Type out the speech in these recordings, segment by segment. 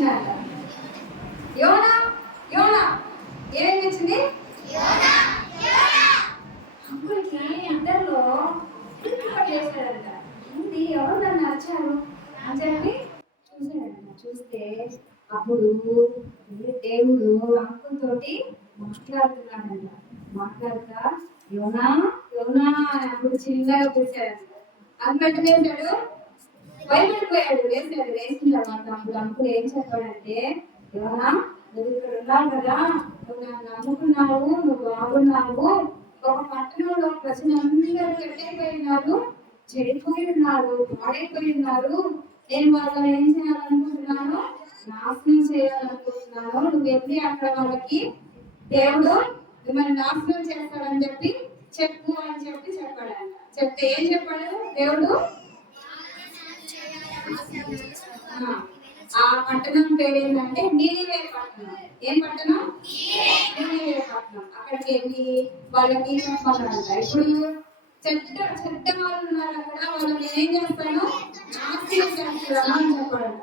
వచ్చిందంట. యోనా యోనా ఏమేమి వచ్చింది? అంకుల్కి అందరిలో చేశాడంట. ఏంటి ఎవరు నన్ను వచ్చారు అని చెప్పి చూశాడంట. చూస్తే అప్పుడు దేవుడు అంకుల్ తోటి మాట్లాడుతున్నాడంట. మాట్లాడతా యోనా యోనా అప్పుడు చిన్నగా పిలిచాడంట. అంకుల్ వేశాడు, భయపడిపోయాడు. వేసిన తర్వాత అప్పుడు అంకుల్ ఏం చెప్పాడంటే, యోనా నువ్వు ఇక్కడ ఉన్నావు కదా, నువ్వు నన్ను నమ్ముకున్నావు, నువ్వు బాగున్నావు. ఒక పట్టణంలో ప్రజలందరూ ఎట్టయిపోయి ఉన్నారు, చెడిపోయి ఉన్నారు, పాడైపోయి ఉన్నారు. నేను వాళ్ళని ఏం చేయాలనుకుంటున్నాను, నాశనం చేయాలనుకుంటున్నాను. నువ్వు వెళ్ళి అక్కడ వాళ్ళకి దేవుడు మిమ్మల్ని నాశనం చేస్తాడని చెప్పి చెప్పు అని చెప్పి చెప్పాడంట. చెప్తే ఏం చెప్పాడు దేవుడు? ఆ పట్టణం పేరు ఏంటంటే నీనివే పట్టణం. ఏం పట్టణం? నీనివే పట్టణం. అక్కడికి వెళ్ళి వాళ్ళకి చెప్పాలంట. ఇప్పుడు చెడ్డ వాళ్ళు ఉన్నారు అక్కడ, వాళ్ళని ఏం చేస్తాను, నాశనం చేస్తాను అని చెప్పాలంట.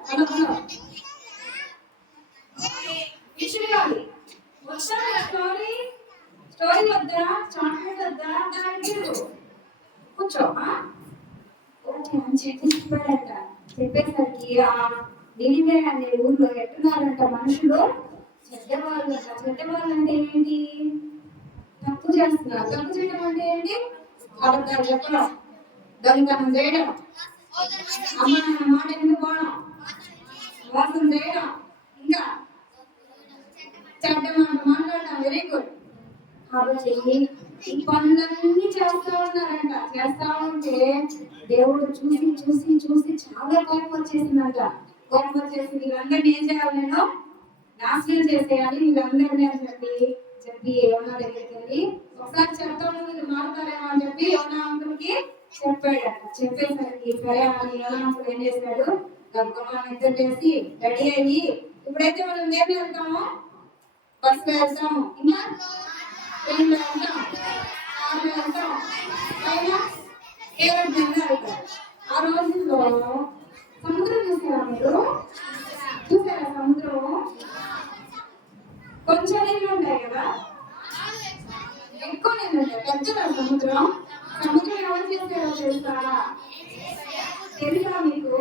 స్టోరీ వద్దా, చాక్లెట్ వద్దా, దానికి కూర్చోమా ఓకే అని చెప్పి చెప్పాడంట. చెప్పేసరికి ఆ నినివే అనే ఊర్లో ఎట్టున్నారంట మనుషులు, చెడ్డవాళ్ళు అంట. చెడ్డవాళ్ళు అంటే ఏంటి? తప్పు చేస్తున్నారు. తప్పు చేయడం అంటే ఏంటి? అబద్ధాలు చెప్పడం, దొంగతనం చేయడం, అమ్మ నాన్న మాట ఎందుకు పోవడం, మోసం చేయడం, ఇంకా చెడ్డ మాట మాట్లాడడం. Very good. కాబట్టి ఈ పనులన్నీ చేస్తా ఉన్నారంట. చేస్తా ఉంటే దేవుడు చూసి చూసి చూసి చాలా కోపం వచ్చేసిందంట. కోపం వచ్చేసి వీళ్ళందరినీ ఏం చేయాలి, నేను నాశనం చేసేయాలి వీళ్ళందరినీ అని చెప్పి యోనా దగ్గరికి వెళ్ళి ఒకసారి చెప్తాను మీరు మారుతారేమో అని చెప్పి యోనా అంకుల్కి చెప్పాడట. చెప్పేసరికి సరే అని యోనా అంకుల్ ఏం చేశాడు, గబగబా నిద్ర చేసి రెడీ అయ్యి, ఇప్పుడైతే మనం దేని వెళ్తాము, బస్సులో వెళ్తాము, ఇంకా ట్రైన్లో వెళ్తాం, కార్లో వెళ్తాం, పైన ఏరోప్లేన్ వెళ్తాం. ఆ రోజుల్లో సముద్రం చూసారా మీరు? చూసారా సముద్రం? కొంచెం నీళ్ళు ఉంటాయి కదా, ఎక్కువ నీళ్ళు ఉంటాయి. పెద్దదా సముద్రం? సముద్రం ఎవరు చేశారో తెలుసా? తెలుసా మీకు?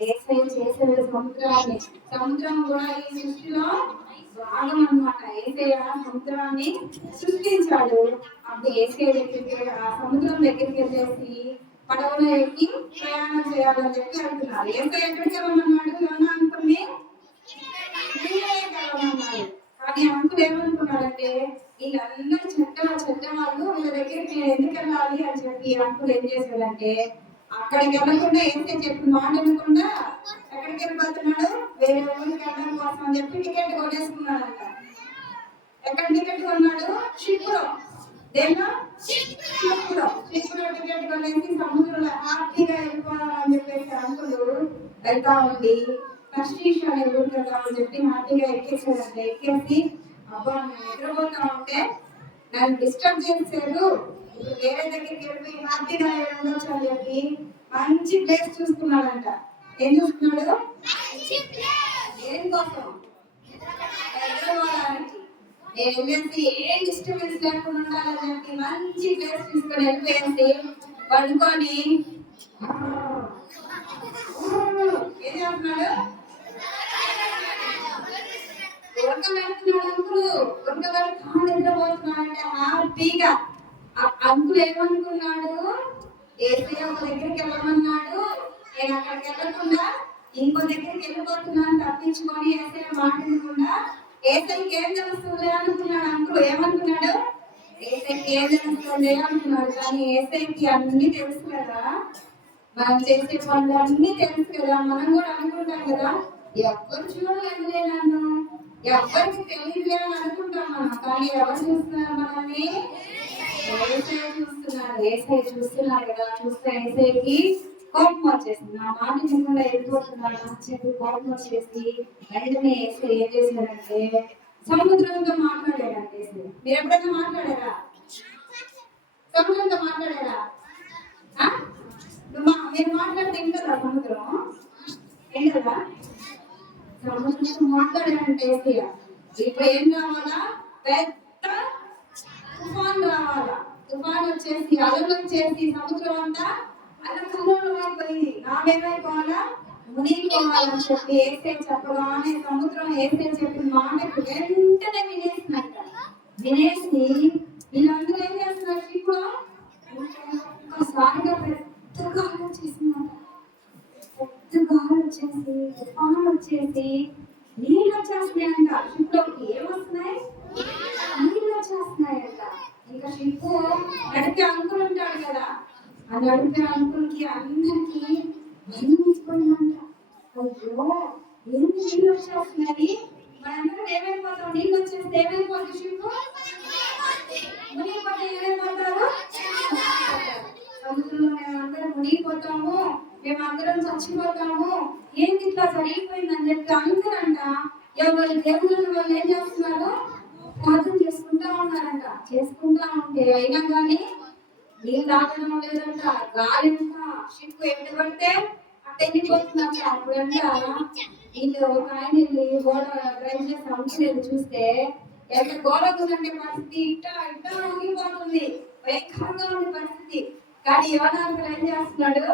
చేశాడు సముద్రాన్ని. సముద్రం కూడా ఈ సృష్టిలో భాగం అన్నమాట. ఏసయ్య సముద్రాన్ని సృష్టించాడు. అప్పుడు ఏసయ్య దగ్గరికి, ఆ సముద్రం దగ్గరికి వెళ్ళేసి పడవలో ఎక్కి ప్రయాణం చేయాలని చెప్పి అంటున్నారు. ఏసయ్య ఎక్కడికి వెళ్ళమన్నాడు? యోనా అంకుల్ని వెళ్ళమన్నాడు. కానీ అంకుల్ ఏమనుకున్నాడంటే, వీళ్ళందరూ చెడ్డవాళ్ళు, వీళ్ళ దగ్గరికి నేను ఎందుకు వెళ్ళాలి అని చెప్పి అంకుల్ ఏం చేశాడంటే, అక్కడికి వెళ్ళకుండా ఏసయ్య చెప్పిన మాట వినకుండా ఎక్కడికి వెళ్ళిపోతున్నాడు, వేరే ఊరికి వెళ్ళడం కోసం అని చెప్పి టికెట్ కొనేసుకున్నాడంట. ఎక్కడ టికెట్ కొన్నాడు? షిప్లో. దేనిలో? షిప్లో టికెట్ కొనేసి సముద్రంలో హ్యాపీగా వెళ్ళిపోవాలని చెప్పేసి అంకులు వెళ్తా ఉండి కష్టీష్ అనే ఊరికి వెళ్తామని చెప్పి హ్యాపీగా ఎక్కేసాడంట. ఎక్కేసి అబ్బా నేను నిద్రపోతా ఉంటే నన్ను డిస్టర్బ్ చేశాడు, వేరే దగ్గరికి వెళ్ళి హ్యాపీగా ఉండొచ్చు అని చెప్పి మంచి ప్లేస్ చూసుకున్నాడంట. ఏం చూసుకున్నాడు? ఏం కోసం? నేను వెళ్ళేసి ఏ డిస్టర్బెన్స్ లేకుండా ఉండాలని చెప్పి మంచి ప్లేస్ తీసుకొని వెళ్ళిపోయేసి పడుకొని ఏం చేస్తున్నాడు? నిద్రపోతున్నాడంటే హ్యాపీగా. అంకుల్ ఏమనుకున్నాడు, ఏసయ్య ఒక దగ్గరికి వెళ్ళమన్నాడు, నేను అక్కడికి వెళ్ళకుండా ఇంకో దగ్గరికి వెళ్ళిపోతున్నాను తప్పించుకొని, ఏసయ్య మాట్లాడకుండా ఏసైకి ఏం తెలుస్తుంది అనుకున్నాడు అంకుల్. ఏమనుకున్నాడు? ఏసైకి ఏం తెలుస్తుంది అనుకున్నాడు. కానీ ఏసైకి అన్ని తెలుసు కదా, మనం చేసే పనులు అన్ని తెలుసు కదా. మనం కూడా అనుకుంటాం కదా, ఎవరు చూడలేదులే నన్ను, ఎవరికి తెలియదులే అని అనుకుంటాం మనం. కానీ ఎవరు చూస్తున్నారు మనల్ని? ఏసై చూస్తున్నాడు. ఏసై చూస్తున్నాడు కదా. చూస్తే ఏసైకి కోపం వచ్చేసింది. నా మాట వినకుండా వెళ్ళిపోతున్నాడు అని చెప్పి కోపం వచ్చేసి వెంటనే ఏసై ఏం చేశాడంటే సముద్రంతో మాట్లాడాడంటే. ఏసై మీరు ఎప్పుడైనా మాట్లాడారా? సముద్రంతో మాట్లాడారా? మీరు మాట్లాడితే వింటదా సముద్రం? వింటదా? సముద్రంతో మాట్లాడాడంటే ఏసయ్య ఇప్పుడు ఏం రావాలా? పెద్ద తుఫాన్ రావాలా. తుఫాన్ వచ్చేసి అలలు వచ్చేసి సముద్రం అంతా అల్లకల్లోలం అయిపోయింది. నావేమైపోవాలా? మునిగిపోవాలని చెప్పి ఏసే చెప్పగానే సముద్రం ఏసే చెప్పిన మాటకు వెంటనే వినేసినట్ట. వినేసి వీళ్ళందరూ ఏం చేస్తున్నారు? ఇప్పుడు ఒక్కసారిగా పెద్ద గాలి వచ్చేసిందట. పెద్ద గాలి వచ్చేసి తుఫాన్ వచ్చేసి నీళ్ళు వచ్చేస్తున్నాయంట. షిప్ లోకి ఏమొస్తున్నాయి? నీళ్ళు వచ్చేస్తున్నాయంట. ఇంకా షిప్ నడిపే అంకుల్ ఉంటాడు కదా, ఆ నడిపే అంకుల్కి అందరికి భయం వేసిపోయిందంట. అయ్యో ఏంటి నీళ్ళు వచ్చేస్తున్నాయి, మనందరం ఏమైపోతాం? నీళ్ళు వచ్చేస్తే ఏమైపోతుంది? షిప్ మునిగిపోతే ఏమైపోతారు? సముద్రంలో మేమందరం మునిగిపోతాము, మేమందరం చచ్చిపోతాము, ఏంటి ఇట్లా జరిగిపోయిందని చెప్పి అందరంట ఎవరి దేవుళ్ళని వాళ్ళు ఏం చేస్తున్నారు? ప్రార్థన చేసుకుంటా ఉన్నారంట. చేసుకుంటా ఉంటే అయినా కానీ నీళ్ళు రావడం లేదంట. గాలి అంట షిప్ ఎట్టు పడితే అట్ట వెళ్ళిపోతుందంట. అప్పుడంట వీళ్ళు ఒక ఆయన వెళ్ళి గోడ డ్రైవ్ చేసి అంశలేదు చూస్తే ఎంత ఘోరంగా ఉందంటే పరిస్థితి. ఇట్టా ఇట్టా మునిగిపోతుంది, భయంకరంగా ఉంది పరిస్థితి. కానీ యోనాంకులు ఏం చేస్తున్నాడు?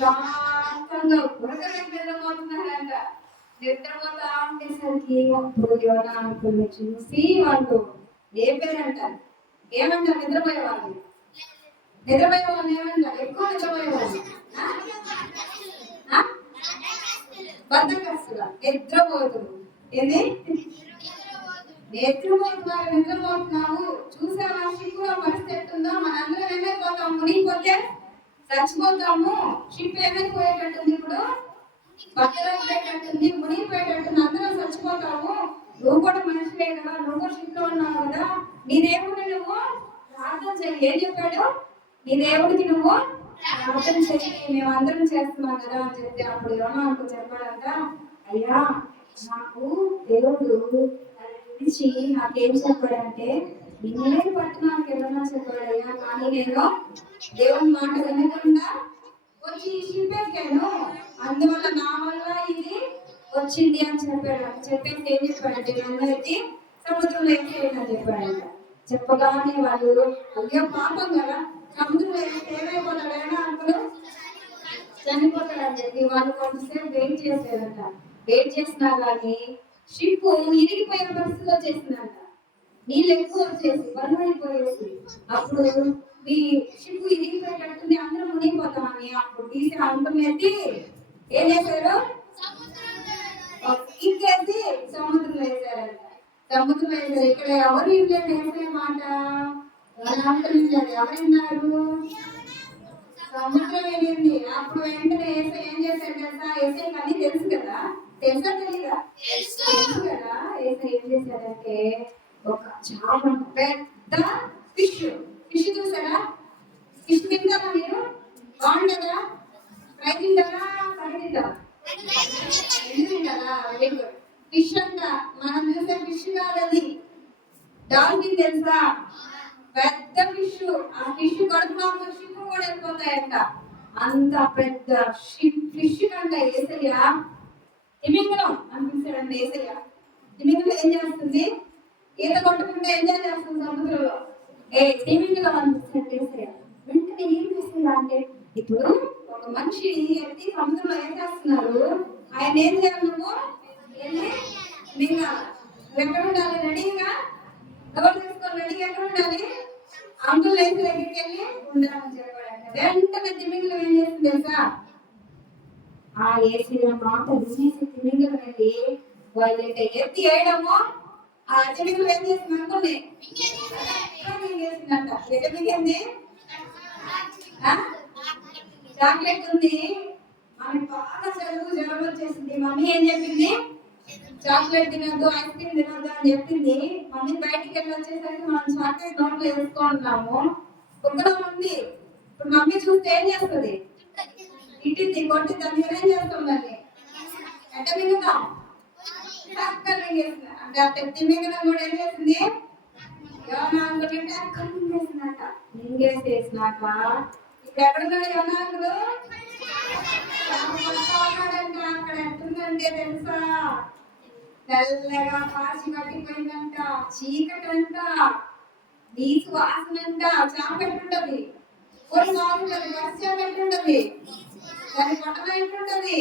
శాంతంగా బురదగా నిద్రపోతున్నాడంట. నిద్రపోతా ఉండేసరికి అప్పుడు యోనాంకుల్ని చూసి వాళ్ళు లేపారంట. ఏమంటారు నిద్రపోయే వాళ్ళు? నిద్రపోయే వాళ్ళు ఏమంటారు? ఎక్కువ నిద్రపోయే వాళ్ళు బద్దకస్తుగా నిద్రపోతులు. ఏంది? నిద్రపోతున్నారు, నిద్రపోతున్నావు. చూసావా షిప్ లో పరిస్థితి ఎట్టుందో? మనందరం ఏమైపోతాము? మునిగిపోతే చచ్చిపోతాము. షిప్ ఏమైపోయేటట్టుంది? ఇప్పుడు బద్దలైపోయేటట్టుంది, మునిగిపోయేటట్టుంది, అందరం చచ్చిపోతాము. నువ్వు కూడా మనిషివే కదా, నువ్వు కూడా షిప్ లో ఉన్నావు కదా, నీ దేవుడిని నువ్వు ప్రార్థన చేయి. ఏం చెప్పాడు? నీ దేవుడికి నువ్వు ప్రార్థన చేయి, మేమందరం చేస్తున్నాం కదా అని చెప్తే అప్పుడు యోనాకు చెప్పాడంట, అయ్యా నాకు దేవుడు పిలిచి నాకేం చెప్పాడంటే నిన్నే పట్టణానికి వెళ్ళమా చెప్పాడయ్యా. కానీ నేను దేవుని మాట వినకుండా వచ్చి షిప్పెక్కాను, అందువల్ల నా వల్ల ఇది వచ్చింది అని చెప్పాడు. చెప్పేసి ఏం చెప్పాడంటే నన్ను ఎత్తి సముద్రంలో వేసేయని అని చెప్పాడంట. చెప్పగానే వాళ్ళు అయ్యో పాపం కదా, సముద్రంలో వేస్తే ఏమైపోతాడైనా అంకులు చనిపోతాడని చెప్పి వాళ్ళు కొంతసేపు వెయిట్ చేశారంట. వెయిట్ చేసినా కానీ షిప్ ఇరిగిపోయే పరిస్థితి వచ్చేసిందంట. నీళ్ళు ఎక్కువ వచ్చేసి బరువు అయిపోయేసి అప్పుడు ఈ షిప్ ఇరిగిపోయేటట్టుంది, అందరం మునిగిపోతామని అప్పుడు తీసి అంతం ఎత్తి ఏం చేశారు? ఇంకేసి సముద్రంలో వేసారంట. సముద్రంలో వేసారు. ఇక్కడ ఎవరు ఇంట్లో వేసే మాట ఎవరున్నారు? సముద్రం వెళ్ళింది. అప్పుడు వెంటనే ఏసై ఏం చేశాడు తెలుసా? ఏసై కానీ తెలుసు కదా, తెలుసా తెలీదా? తెలుసు కదా. ఏసై ఏం చేశాడంటే ఒక చాలా పెద్ద ఫిష్ ఫిష్ చూసారా? ఫిష్ తింటారా మీరు? బాగుంటుందా? ఫ్రై తింటారా? కర్రీ తింటారా? తింటారా? Very good. ఫిష్ అంట మనం చూసే ఫిష్ కాదు అది, డాల్ఫిన్ తెలుసా? పెద్ద ఫిష్. ఆ ఫిష్ కడుపులో షిప్ కూడా వెళ్ళిపోతాయంట. అంత పెద్ద ఫిష్ కంట ఏసయ్య తిమింగలం అనిపిస్తాడంట. ఏసయ్య తిమింగలం ఏం చేస్తుంది? ఈత కొట్టుకుంటే ఎంజాయ్ చేస్తుంది సముద్రంలో. తిమింగలం అనిపిస్తాడు ఏసయ్య. వెంటనే ఏం చేస్తుందా అంటే ఇప్పుడు ఒక మనిషి ఎత్తి సముద్రంలో ఏం చేస్తున్నారు? ఆయన ఏం చేయాలి? నువ్వు వెళ్ళి మింగాలి. ఎక్కడ ఉండాలి? రెడీగా డోర్ తీసుకొని రెడీగా ఎక్కడ ఉండాలి? అంకుల్ లేచి దగ్గరికి వెళ్ళి ఉండాలని చెప్పాడంట. వెంటనే తిమింగలం ఏం చేస్తుంది తెలుసా? ఆ వేసిన మాట వినేసి తిమింగలం వెళ్ళి వాళ్ళు ఎత్తి వేయడము. ఆ తిమింగలం ఏం చేసింది? అంకుల్ని మింగేసిందంట. ఎక్కడ మింగింది? చాక్లెట్ ఉంది. ఆమెకు బాగా జ్వరం వచ్చేసింది. మమ్మీ ఏం చెప్పింది? చాక్లెట్ తినద్దు, ఐస్ క్రీమ్ తినద్దు అని చెప్పింది. మమ్మీ బయటికి వెళ్ళి వచ్చేసరికి మనం చాక్లెట్ నోట్లో వేసుకుంటున్నాము. కుక్కలో ఉంది. ఇప్పుడు మమ్మీ చూస్తే ఏం చేస్తుంది? ఇట్టింది, కొట్టి దాన్ని ఏం చేస్తాం? దాన్ని ఎట్ట మింగుతాం? అక్కడ మింగేసింది. అంటే ఆ తెత్తి మింగడం కూడా ఏం చేసింది? యోనాంకులు అక్కడ మింగేసిందట. మింగేసేసినాక ఇప్పుడు ఎక్కడున్నాడు యోనాంకులు? అక్కడ ఎట్లున్నాడు? అంటే తెలుసా, తెల్లగా పాచి కట్టిపోయిందంట, చీకటంట, నీసు వాసనంట. చేప ఎట్లుంటది? కొన్ని బాగుంటది. బస్ చేప ఎట్లుంటది? దాని పొట్టలో ఎట్లుంటది?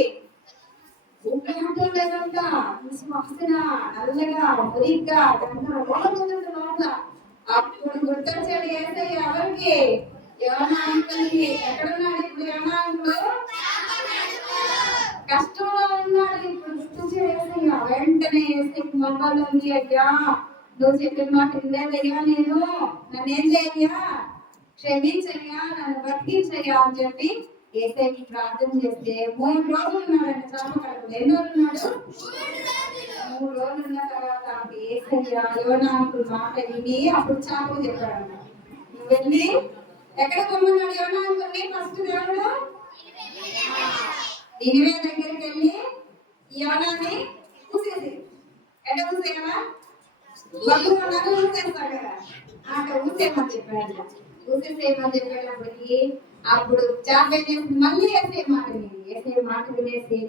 ఊపిరి లేదంట, నీసు వాసన, నల్లగా, మురిగ్గా, గందరగోళంగా లోపల. అప్పుడు గుర్తొచ్చాడు యేసయ్య ఎవరికి? యోనా అంకుల్కి. ఎక్కడున్నాడు ఇప్పుడు యోనా అంకుల్? కష్టంలో ఉన్నాడు. ఇప్పుడు గుర్తొచ్చాడు యేసయ్య. వెంటనే యేసయ్యకి మొబైల్ ఉంది. అయ్యా, నువ్వు చెప్పిన మాట వినలేదయ్యా, నేను నన్నేం చేయయ్యా, క్షమించయ్యా, నన్ను బతికించయ్యా అని చెప్పి యేసయ్యకి ప్రార్థన చేస్తే 3 రోజులు ఉన్నాడంట చేప కడుపులో. ఎన్ని రోజులు ఉన్నాడు? 3 రోజులు ఉన్న తర్వాత యేసయ్య యోనా అంకుల్ మాట విని అప్పుడు చేపకు చెప్పాడంట, నువ్వు వెళ్ళి ఎక్కడ కొమ్మన్నాడు యోనా అంకుల్ని? ఫస్ట్ దేవుడు నినివే దగ్గరికి వెళ్ళి యోనాని ఊసేసి, ఎట్లా ఊసేయాలా? బతుకు ఊసేస్తాడు కదా, అక్కడ ఊసేయమని చెప్పాడు. ఊసేసేయమని చెప్పేటప్పటికి అప్పుడు చేప ఏం చేసింది? మళ్ళీ వేసే మాట వినేసి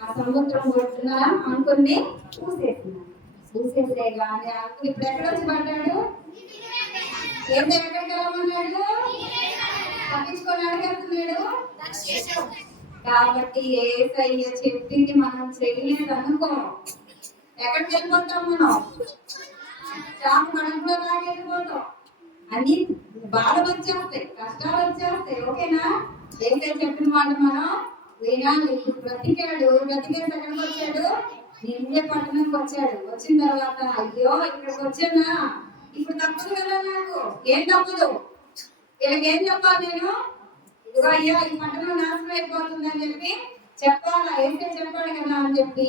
ఆ సముద్రం కొట్టున అంకుల్ని ఊసేసింది. ఊసేసే కానీ అంకుల్ ఇప్పుడు ఎక్కడ వచ్చి పడ్డాడు? ఎక్కడికి వెళ్ళమన్నాడు? తప్పించుకొని అడిగేస్తున్నాడు. కాబట్టి యేసయ్య చెప్పింది మనం చేయలేదు అనుకో, ఎక్కడికి వెళ్ళిపోతాం? మనం చేప కడుపులో లాగా వెళ్ళిపోతాం. అన్ని బాధలు వచ్చేస్తాయి, కష్టాలు వచ్చేస్తాయి. ఓకేనా? యేసయ్య చెప్పిన మాట మనం వినాలి. ఇప్పుడు బ్రతికేసి ఎక్కడికి వచ్చాడు? నిన్నే పట్టణంకి వచ్చాడు. వచ్చిన తర్వాత అయ్యో ఇక్కడికి వచ్చానా, ఇప్పుడు తప్పదు కదా నాకు. ఏం తప్పదు? వీళ్ళకి ఏం చెప్పాలి నేను? ఇదిగో అయ్యా, ఈ పట్టణం నాశనం అయిపోతుంది అని చెప్పి చెప్పాలా? యేసయ్య చెప్పాడు కదా అని చెప్పి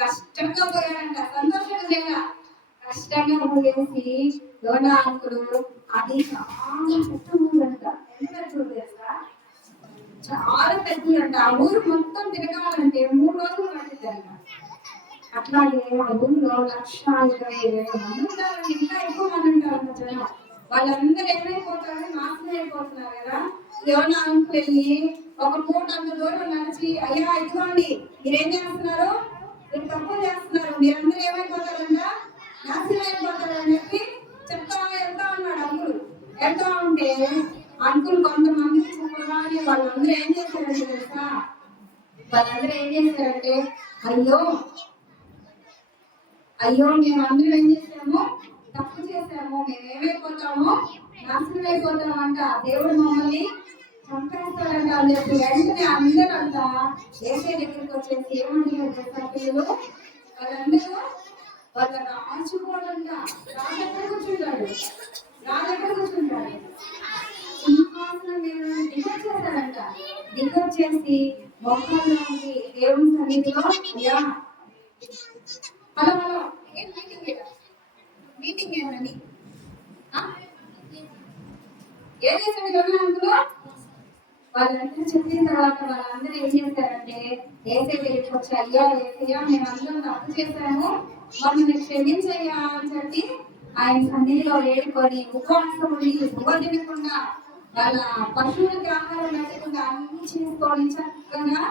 కష్టంగా పోయాడంట, సంతోషంగా లేదా? కష్టంగా పోయేసి యోనా అంకులు అది చాలా పెద్దదంట. ఎంత చూడేస్తా, చాలా పెద్దదంట. ఆ ఊరు మొత్తం తిరగాలంటే 3 రోజులు పట్టిందంట. అట్లాగే ఆ ఊళ్ళో 1,20,000 మంది ఉంటారు. ఇంకా ఎక్కువ మంది ఉంటారు జనం. వాళ్ళందరూ ఏమైపోతారు? నాశనం అయిపోతున్నారు కదా. యోనా అంకులు వెళ్ళి ఒక పూట అంత దూరం నడిచి, అయ్యా ఇదిగోండి, మీరేం చేస్తున్నారు? మీరు తప్పులు చేస్తున్నారు, మీరందరూ ఏమైపోతారంట? నాశనం అయిపోతారని చెప్పి చెప్తా వెళ్తా ఉన్నాడు అంకుల్. వెళ్తా ఉంటే అంకుల్ కొంతమందికి చెప్పగానే వాళ్ళందరూ ఏం చేశారంటే తెలుసా, అయ్యో అయ్యో మేమందరూ ఏం చేసాము? తప్పు చేసాము, మేము ఏమైపోతాము? నాశనం అయిపోతామంట, దేవుడు మమ్మల్ని చంపేస్తాడంట అని చెప్పి వెంటనే అందరూ అంట యేసయ్య దగ్గరికి వచ్చేసి ఏమంటున్నారు తెలుసా పిల్లలు? వాళ్ళందరూ వాళ్ళ రాజు కూడా అంట, రాజు ఎక్కడ కూర్చుంటాడు? సింహాసనం మీద దిగొచ్చేసాడంట. దిగొచ్చేసి మొక్కల్లో దేవుని సన్నిధిలో అయ్యా, హలో ఏం మీటింగ్ ఏమని ఏం చేశాడు యోనా అంకులు? వాళ్ళందరూ చెప్పిన తర్వాత వాళ్ళందరూ ఏం చేశారంటే యేసయ్య దగ్గరికి వచ్చి, అయ్యా యేసయ్య, మేము అందరం తప్పు చేశాము, మమ్మల్ని క్షమించయ్యా అని చెప్పి ఆయన సన్నిధిలో వేడుకొని ఉపవాసం ఉండి తినకుండా వాళ్ళ పశువులకి ఆహారం పెట్టకుండా అన్ని చేసుకొని చక్కగా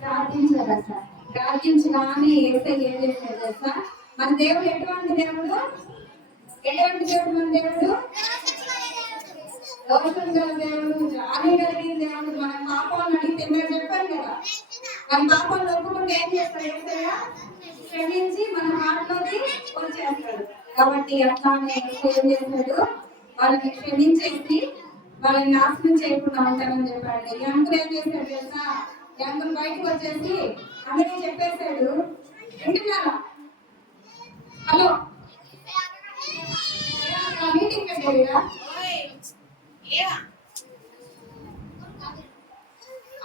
ప్రార్థించారట. ప్రార్థించగానే యేసయ్య ఏం చేశారు తెలుసా? మన దేవుడు ఎటువంటి దేవుడు? మన దేవుడు రోషం గల దేవుడు, జాలి కలిగిన దేవుడు. మన పాపాలను అడిగితే నేను చెప్పాను కదా, మన పాపాలను ఒప్పుకుంటే ఏం చేస్తాడు? యేసయ్య క్షమించి మన హార్ట్లోకి వచ్చేస్తాడు. కాబట్టి అట్లానే ఏం చేస్తాడు? వాళ్ళని క్షమించేసి వాళ్ళని నాశనం చేయకుండా ఉంటారని చెప్పాడు. ఈ అంకులు ఏం చేశాడు తెలుసా? ఈ అంకులు బయటకు వచ్చేసి అందరికీ చెప్పేశాడు, వింటున్నారా? హలో, మీటింగ్ పెట్టాడు.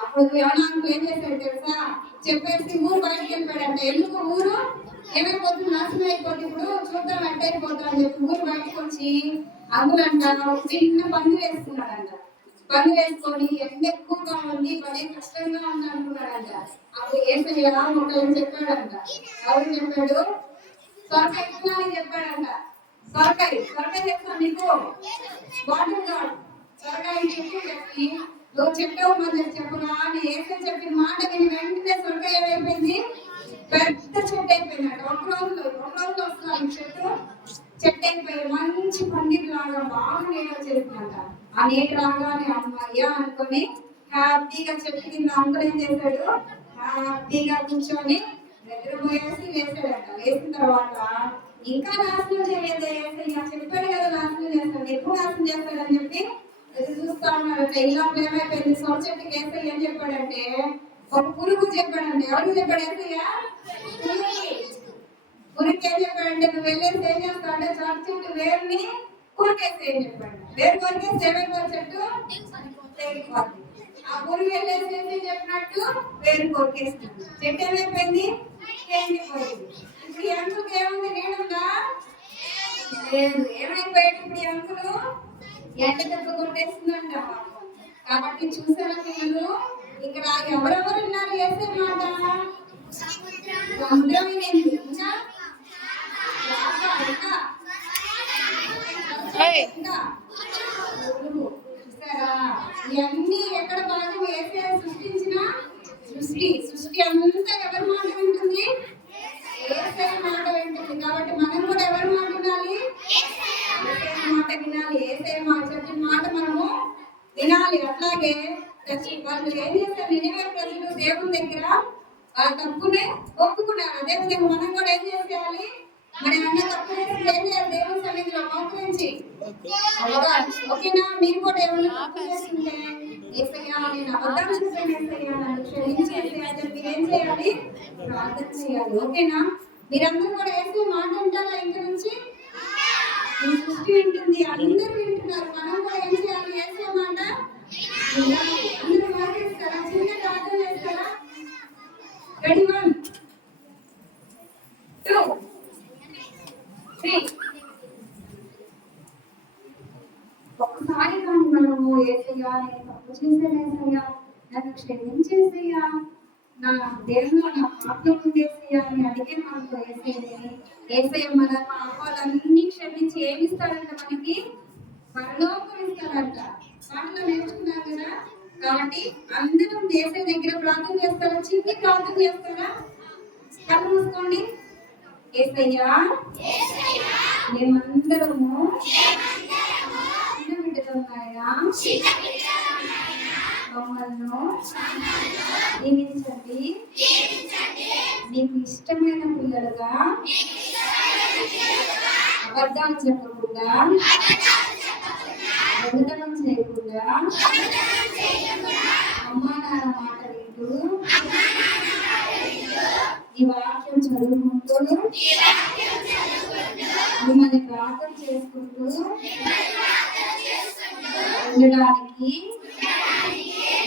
అప్పుడు యోనా అంకులు ఏం చేశాడు తెలుసా? చెప్పేసి ఊరు బయటకు వెళ్ళిపోయాడంట. ఎందుకు? ఊరు ఏమైపోతుంది? నాశనం అయిపోతుంది, ఇప్పుడు చూద్దాం ఎట్ట అయిపోతాం అని చెప్పి ఊరు బయటకు వచ్చి అంకులంట చిన్న పందులు వేసుకున్నాడంట. పందులు వేసుకొని ఎండ ఎక్కువగా ఉంది, పడే కష్టంగా ఉంది అనుకున్నాడంట. అప్పుడు యేసయ్య ఒకళ్ళు చెప్పాడంట. ఎవరు చెప్పాడు? సొరకాయ విత్తనాలు చెప్పాడంట. సొరకాయ చెప్తాను నీకు, బాటిల్ గాడు సొరకాయ చెప్పి నువ్వు చెప్పావు మరి చెప్పగా ఏసై చెప్పిన మాట విని వెంటనే స్వర్గం ఏమైపోయింది, పెద్ద చెట్టు అయిపోయిందట. ఒక రోజులో వస్తున్నాను చెట్టు అయిపోయి మంచి పందిరి లాగా బాగా నీళ్ళు వచ్చేసిందట. ఆ నీళ్ళు రాగానే అమ్మయ్యా అనుకొని హ్యాపీగా చెట్టు కింద అంకులు ఏం చేశాడు, హ్యాపీగా కూర్చొని నిద్రపోయేసి వేసాడట. వేసిన తర్వాత ఇంకా నాశనం చేయలేదు ఏసయ్య, చెప్పాడు కదా నాశనం చేస్తాడు, ఎక్కువ నాశనం చేస్తాడని చెప్పి ఎదురు చూస్తా ఉన్నాడట. ఇలా ఏమైపోయింది, సొర చెట్టుకి ఏసయ్య ఏం చెప్పాడంటే ఒక పురుగు చెప్పాడంటే, ఎవరికి చెప్పాడు ఏసయ్య, పురుగుకి ఏం చెప్పాడంటే నువ్వు వెళ్ళేసి ఏం చేస్తాడంటే సొర చెట్టు వేరుని కొరికేసి ఏం చెప్పాడు, వేరు కొరికేసి ఏమైపోయి చెట్టు తెగిపోతుంది. ఆ పురుగు వెళ్ళేసి ఏం చెప్పినట్టు వేరు కొరికేస్తుంది, చెట్టు ఏమైపోయింది, ఎండిపోయింది. ఇప్పుడు ఈ అంకులకి ఏముంది, నీడుందా లేదు, ఏమైపోయాడు ఇప్పుడు ఈ అంకులు, ఎండ దెబ్బ కొట్టేస్తుందంట. కాబట్టి చూసారా పిల్లలు, ఇక్కడ ఎవరెవరు ఉన్నారు వేసే మాట, సముద్రం వినింది, చూసారా ఇవన్నీ ఎక్కడ భాగం వేసే సృష్టించిన సృష్టి అంతా ఎవరి మాట వింటుంది, ఏసై మాట వింటుంది. కాబట్టి మనం కూడా ఎవరి మాట వినాలి, మాట వినాలి, ఏసై మాట చెప్పిన మాట మనము వినాలి. అట్లాగే వాళ్ళు ఏం చేస్తారు, నినివే ప్రజలు దేవుని దగ్గర వాళ్ళ తప్పునే ఒప్పుకున్నారు. అదేవిధంగా మనం కూడా ఏం చేసేయాలి, మరి అన్న తప్పు చేసి ఏం చేయాలి, దేవుని సన్నిధిలో మోకరించి, ఓకేనా. మీరు కూడా ఏమైనా తప్పు చేస్తుంటే ఏసయ్యా నేను అబద్ధం చెప్పాను ఏసయ్యా నన్ను క్షమించేసి అని చెప్పి ఏం చేయాలి, ప్రార్థన చేయాలి. ఓకేనా. మీరందరూ కూడా ఏసే మాట వింటారా, ఇంక నుంచి ఈ సృష్టి వింటుంది, అందరూ వింటున్నారు, మనం కూడా ఏం చేయాలి, ఏసే మాట అందరూ మాట్లాడతారా, చిన్న ప్రార్థన చేస్తారా, రెడీ 1 2 3. ఒక్కసారి కానీ మనము ఏసయ్యా నేను తప్పు చేశాను ఏసయ్యా నన్ను క్షమించేసయ్యా, నా దేవుడు నా పాపం ఉండేసయ్యా అని అడిగే మనకు ఏసయ్య మన పాపాలన్నీ క్షమించి ఏమిస్తాడంట, మనకి పరలోకం ఇస్తాడంట. పాటలో నేర్చుకున్నాం కదా. కాబట్టి అందరూ ఏసయ్య దగ్గర ప్రార్థన చేస్తారా, చిన్న ప్రార్థన చేస్తారా, కళ్ళు మూసుకోండి. ఏసయ్యా మేమందరము చిన్న బిడ్డలున్నాయా, మమ్మల్ని దీవించండి, నీకు ఇష్టమైన పిల్లలుగా అబద్ధాలు చెప్పకుండా దొంగతనం చేయకుండా అమ్మా నాన్న మాట వింటూ ఈ వాక్యం చదువుకుంటూ మిమ్మల్ని ప్రార్థన చేసుకుంటూ ఉండడానికి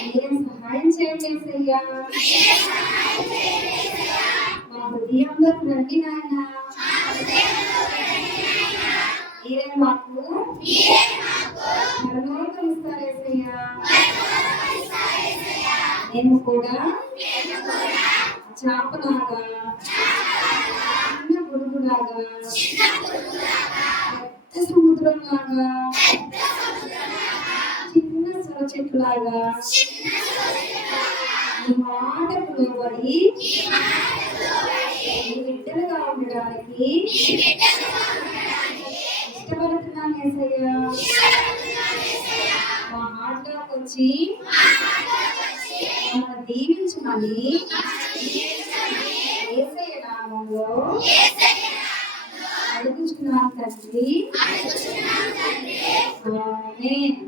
మీరే సహాయం చేయండి ఏసయ్యా. మా హృదయంలో రండి నాయన, మీరే మాకు పరలోకం ఇస్తారు ఏసయ్యా. నేను కూడా చేపలాగా చిన్న పురుగులాగా పెద్ద సముద్రం లాగా చిన్న సొర చెట్టులాగా ఈ మాటకు లోబడి ఈ బిడ్డలుగా ఉండడానికి ఇష్టపడుతున్నాను ఏసయ్యా. మా హార్ట్లోకి వచ్చి మమ్మల్ని దీవించమని ఏసయ్య నామములో అడుగుచున్నాను తండ్రి, ఆమేన్.